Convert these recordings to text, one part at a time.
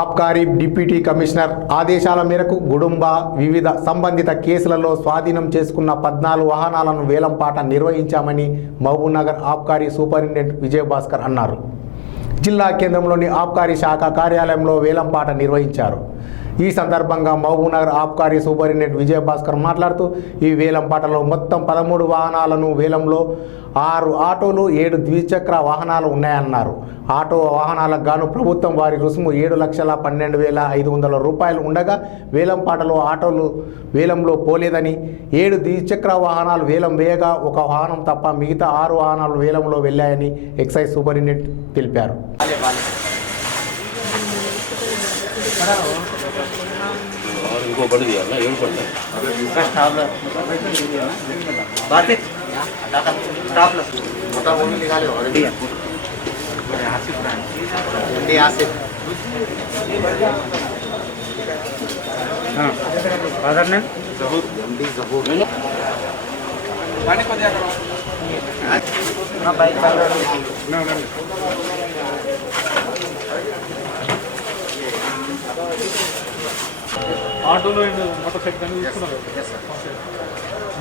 ఆబ్కారీ deputy commissioner ఆదేశాల మేరకు గుడుంబ వివిధ సంబంధిత కేసులలో స్వాధీనం చేసుకున్న 14 వాహనాలను వేలంపాట నిర్వహించామని మహబూబ్నగర్ ఆబ్కారీ సూపరింటెండెంట్ విజయభాస్కర్ అన్నారు. జిల్లా కేంద్రంలోని ఆబ్కారీ శాఖ కార్యాలయంలో వేలంపాట నిర్వహించారు. ఈ సందర్భంగా మహబూబ్నగర్ ఆబ్కారీ సూపరింటెండెంట్ విజయభాస్కర్ మాట్లాడుతూ ఈ వేలంపాటలో మొత్తం 13 వాహనాలను వేలంలో 6 ఆటోలు 7 ద్విచక్ర వాహనాలు ఉన్నాయన్నారు. ఆటో వాహనాలకు గాను ప్రభుత్వం వారి రుసుము 7,12,500 రూపాయలు ఉండగా వేలంపాటలో ఆటోలు వేలంలో పోలేదని 7 ద్విచక్ర వాహనాలు వేలం వేయగా ఒక వాహనం తప్ప మిగతా 6 వాహనాలు వేలంలో వెళ్ళాయని ఎక్సైజ్ సూపరింటెండెంట్ తెలిపారు. ఇంకో బండి తీయాలా? ఏడు బండి ఆటోలో అండ్ మోటార్ సైకిల్ అని తీసుకున్నారు.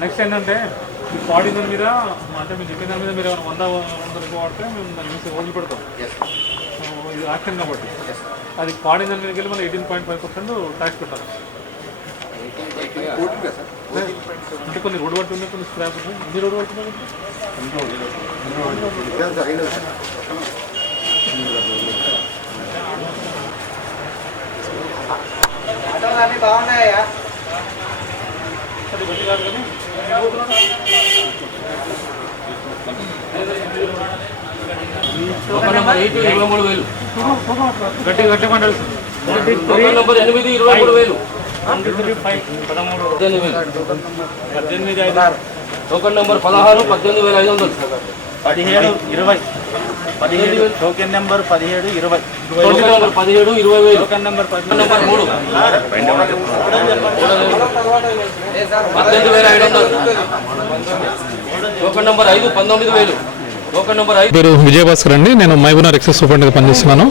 నెక్స్ట్ ఏంటంటే మీ బాడీ దాని మీద అంటే మీరు చెప్పిన దాని మీద మీరు ఏమైనా 100 వాడితే మేము దాని మీద వదిలిపెడతాం. ఇది యాక్షన్ కాబట్టి అది బాడీ దాని మీదకి వెళ్ళి మళ్ళీ 18.5% ట్యాక్స్ పెట్టాలి. అంటే కొన్ని రోడ్డు పట్టి ఉన్నాయి, కొన్ని స్క్రాప్ ఉన్నాయి. ఎన్ని రోడ్డు పడుతున్నాయి? బాగున్నాయా? అది గట్టి కాదు కానీ గట్టి గట్టి మండలి number 8 23,000 token number 16 18,500 17 20 token number 17 20 token number 17 20,000 token number 3 18,500 token number 5 19,000 token number 5. పేరు విజయభాస్కర్ అండి. నేను మహబూబ్నగర్ ఎక్సైజ్ సూపరింటెండెంట్గా పనిచేస్తున్నాను.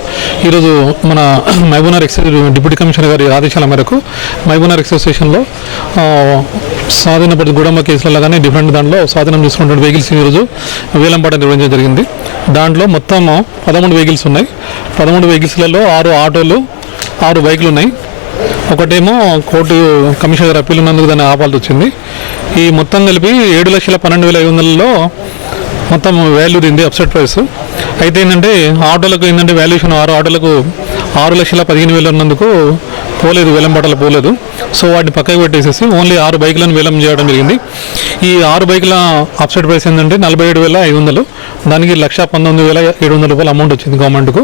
ఈరోజు మన మహబూబ్నగర్ ఎక్సైజ్ డిప్యూటీ కమిషనర్ గారి ఆదేశాల మేరకు మహబూబ్నగర్ ఎక్సైజ్ స్టేషన్లో స్వాధీనపడిన గుడమ్మ కేసులలో కానీ డిఫరెంట్ దాంట్లో స్వాధీనం చేసుకున్నటువంటి వెహికల్స్ ఈరోజు వేలంపాట నిర్వహించడం జరిగింది. దాంట్లో మొత్తం 13 వెహికల్స్ ఉన్నాయి. 13 వెహికల్స్లలో 6 ఆటోలు 6 బైకులు ఉన్నాయి. ఒకటేమో కోర్టు కమిషనర్ గారు అప్పీల్ ఉన్నందుకు దాన్ని ఆపాల్సి వచ్చింది. ఈ మొత్తం కలిపి 7,12,500లో మొత్తం వాల్యూ దింది అప్సెట్ ప్రైస్. అయితే ఏంటంటే ఆటోలకు ఏంటంటే వాల్యుయేషన్ 6 ఆటోలకు 6,15,000 ఉన్నందుకు పోలేదు, వేలంపాటలు పోలేదు. సో వాటిని పక్కకు పెట్టేసేసి ఓన్లీ 6 బైకులను వేలం చేయడం జరిగింది. ఈ 6 బైకుల అప్సెట్ ప్రైస్ ఏంటంటే 47,500. దానికి 1,19,700 రూపాయలు అమౌంట్ వచ్చింది గవర్నమెంట్కు.